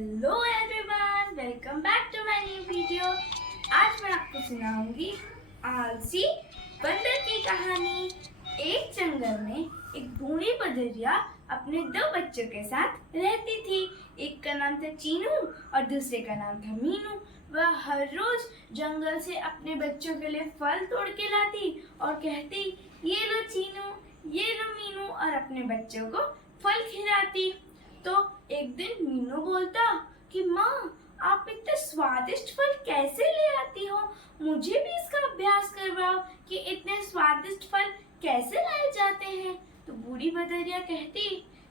Hello everyone, welcome back to my new video. आज मैं आपको सुनाऊंगी आलसी बंदर की कहानी। एक जंगल में एक बूढ़ी बदरिया अपने दो बच्चों के साथ रहती थी। एक का नाम था चीनू और दूसरे का नाम था मीनू। वह हर रोज जंगल से अपने बच्चों के लिए फल तोड़ के लाती और कहती, ये लो चीनू, ये लो मीनू, और अपने बच्चों को फल खिलाती। तो एक दिन मीनू बोलता कि माँ, आप इतने स्वादिष्ट फल कैसे ले आती हो? मुझे भी इसका अभ्यास करवाओ कि इतने स्वादिष्ट फल कैसे लाए जाते हैं। तो बूढ़ी बदरिया कहती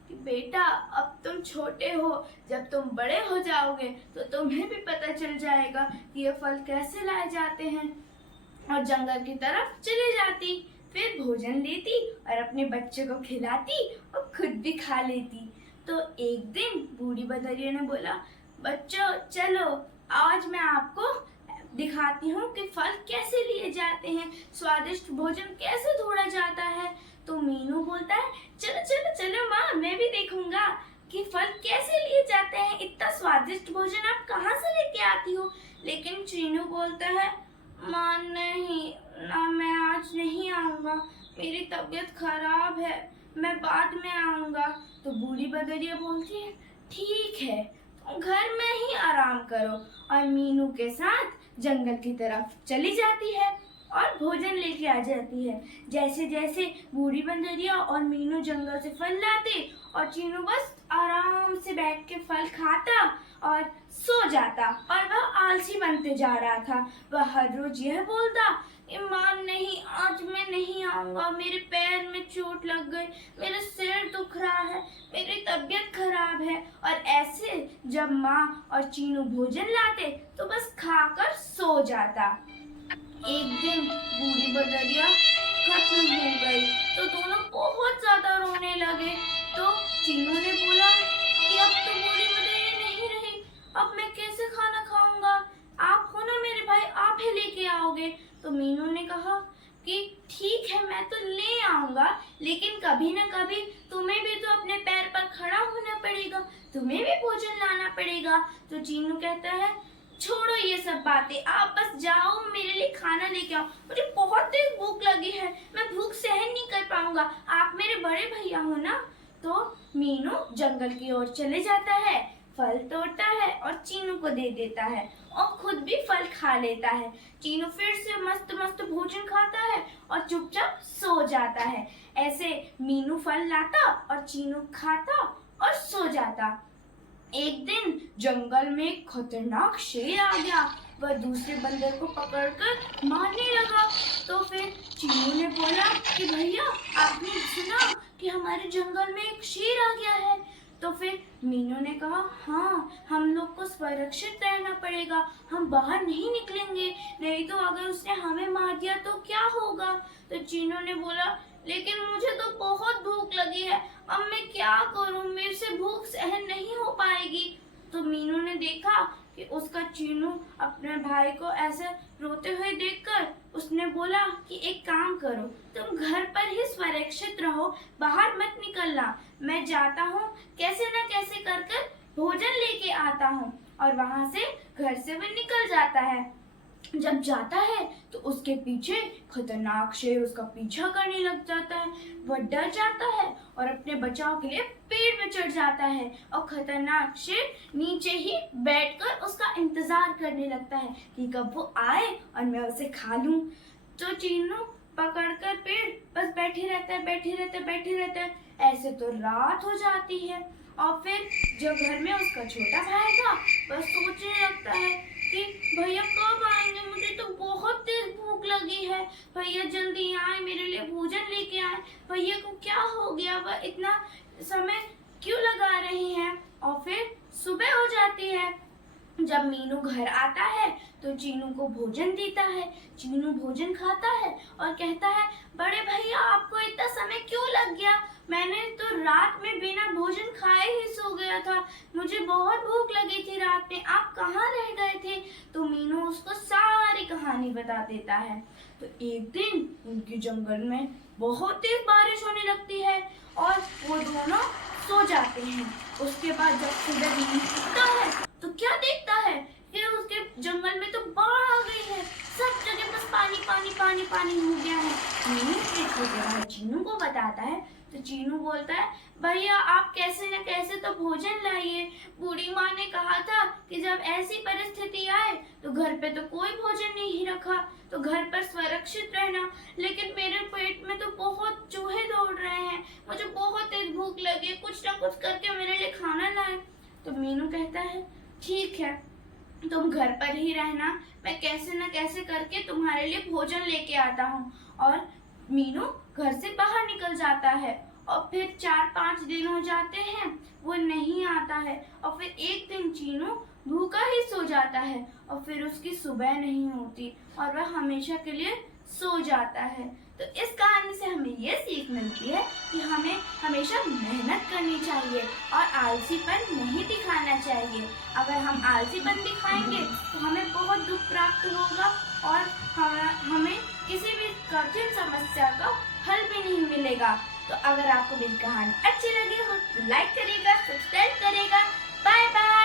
कि बेटा, अब तुम छोटे हो, जब तुम बड़े हो जाओगे तो तुम्हें भी पता चल जाएगा कि ये फल कैसे लाए जाते हैं। और जंगल की तरफ चली जाती, फिर भोजन लेती और अपने बच्चों को खिलाती और खुद भी खा लेती। तो एक दिन बूढ़ी बदरिया ने बोला, बच्चों चलो, आज मैं आपको दिखाती हूँ कि फल कैसे लिए जाते हैं, स्वादिष्ट भोजन कैसे तोड़ा जाता है। तो मीनू बोलता है, चलो चलो चलो माँ, मैं भी देखूंगा कि फल कैसे लिए जाते हैं। इतना स्वादिष्ट भोजन आप कहाँ से लेके आती हो? लेकिन चीनू बोलता है, माँ नहीं ना, मैं आज नहीं आऊंगा, मेरी तबीयत खराब है, मैं बाद में आऊंगा। तो बूढ़ी बदरिया बोलती है, ठीक है, तुम घर में ही आराम करो। और मीनू के साथ जंगल की तरफ चली जाती है और भोजन लेके आ जाती है। जैसे जैसे बूढ़ी बंदरिया और मीनू जंगल से फल लाते और चीनू बस आराम से बैठ के फल खाता और सो जाता, और वह आलसी बनते जा रहा था। वह हर रोज यह बोलता, माँ नहीं, आज मैं नहीं आऊंगा, मेरे पैर में चोट लग गई, मेरा सिर दुख रहा है, मेरी तबीयत खराब है। और ऐसे जब माँ और चीनू भोजन लाते तो बस खाकर सो जाता। एक दिन बूढ़ी बदरिया खत्म हो गई तो दोनों बहुत ज्यादा रोने लगे। तो चीनू ने बोला कि अब तो बूढ़ी बदरिया नहीं रही, अब मैं कैसे खाना खाऊंगा? आप हो ना मेरे भाई, आप ही लेके आओगे। तो मीनू ने कहा कि ठीक है, मैं तो ले आऊंगा, लेकिन कभी ना कभी तुम्हें भी तो अपने पैर पर खड़ा होना पड़ेगा, तुम्हें भी भोजन लाना पड़ेगा। तो चीनू कहता है, छोड़ो ये सब बातें, आप बस जाओ, मेरे लिए खाना लेके आओ, मुझे बहुत तेज भूख लगी है, मैं भूख सहन नहीं कर पाऊंगा, आप मेरे बड़े भैया हो ना। तो मीनू जंगल की ओर चले जाता है, फल तोड़ता है और चीनू को दे देता है और खुद भी फल खा लेता है। चीनू फिर से मस्त मस्त भोजन खाता है और चुपचाप सो जाता है। ऐसे मीनू फल लाता और चीनू खाता और सो जाता। एक दिन जंगल में एक खतरनाक शेर आ गया। वह दूसरे बंदर को पकड़कर मारने लगा। तो फिर चीनू ने बोला कि भैया, आपने सुना कि हमारे जंगल में एक शेर आ गया है? तो फिर मीनू ने कहा, हाँ, हम लोग को सुरक्षित रहना पड़ेगा, हम बाहर नहीं निकलेंगे, नहीं तो अगर उसने हमें मार दिया तो क्या होगा? तो चीनू ने बोला, लेकिन मुझे तो बहुत भूख लगी है, अब मैं क्या करूं, मेरे से भूख सहन नहीं हो पाएगी। तो मीनू ने देखा कि उसका चीनू अपने भाई को ऐसे रोते हुए देखकर उसने बोला कि एक काम करो, तुम घर पर ही सुरक्षित रहो, बाहर मत निकलना, मैं जाता हूँ, कैसे न कैसे कर कर भोजन लेके आता हूँ। और वहाँ से घर से वह निकल जाता है। जब जाता है तो उसके पीछे खतरनाक शेर उसका पीछा करने लग जाता है। वह डर जाता है और अपने बचाव के लिए पेड़ में चढ़ जाता है और खतरनाक शेर नीचे ही बैठकर उसका इंतजार करने लगता है कि कब वो आए और मैं उसे खा लूं। तो चीनू पकड़कर पेड़ बस बैठे रहता है, बैठे रहता है, बैठे रहता है। ऐसे तो रात हो जाती है और फिर जो घर में उसका छोटा भाई था वह सोचने लगता है कि भैया कब आएंगे, मुझे तो बहुत तेज भूख लगी है, भैया जल्दी आए, मेरे लिए भोजन लेके आए, भैया को क्या हो गया, वह इतना समय क्यों लगा रहे हैं? और फिर सुबह हो जाती है। जब मीनू घर आता है तो चीनू को भोजन देता है। चीनू भोजन खाता है और कहता है, बड़े भैया, आपको इतना समय क्यों लग गया? मैंने तो रात में बिना भोजन खाए ही सो गया था, मुझे बहुत भूख लगी थी रात में, आप कहाँ रह गए थे? तो मीनू उसको सारी कहानी बता देता है। तो एक दिन उनके जंगल में बहुत तेज बारिश होने लगती है और वो दोनों सो जाते हैं। उसके बाद जब सूरज निकलता है बताता है तो चीनू बोलता है, भैया आप कैसे न कैसे तो भोजन लाइए। बूढ़ी माँ ने कहा था कि जब ऐसी परिस्थिति आए तो घर पे तो कोई भोजन नहीं रखा तो घर पर सुरक्षित रहना, लेकिन मेरे पेट में तो बहुत चूहे दौड़ रहे हैं, मुझे बहुत तेज भूख लगी, कुछ ना कुछ करके मेरे लिए खाना लाए। तो मीनू कहता है, ठीक है तुम घर पर ही रहना, मैं कैसे न कैसे करके तुम्हारे लिए भोजन लेके आता हूँ। और मीनू घर से बाहर निकल जाता है और फिर 4-5 दिन हो जाते हैं, वो नहीं आता है। और फिर एक दिन चीनू भूखा ही सो जाता है और फिर उसकी सुबह नहीं होती और वह हमेशा के लिए सो जाता है। तो इस कहानी से हमें ये सीख मिलती है कि हमें हमेशा मेहनत करनी चाहिए और आलसीपन नहीं दिखाना चाहिए। अगर हम आलसीपन दिखाएंगे तो हमें बहुत दुख प्राप्त होगा और हमें किसी भी कठिन समस्या का हल भी नहीं मिलेगा। तो अगर आपको मेरी कहानी अच्छी लगी हो तो लाइक करिएगा, सब्सक्राइब करिएगा। Bye bye.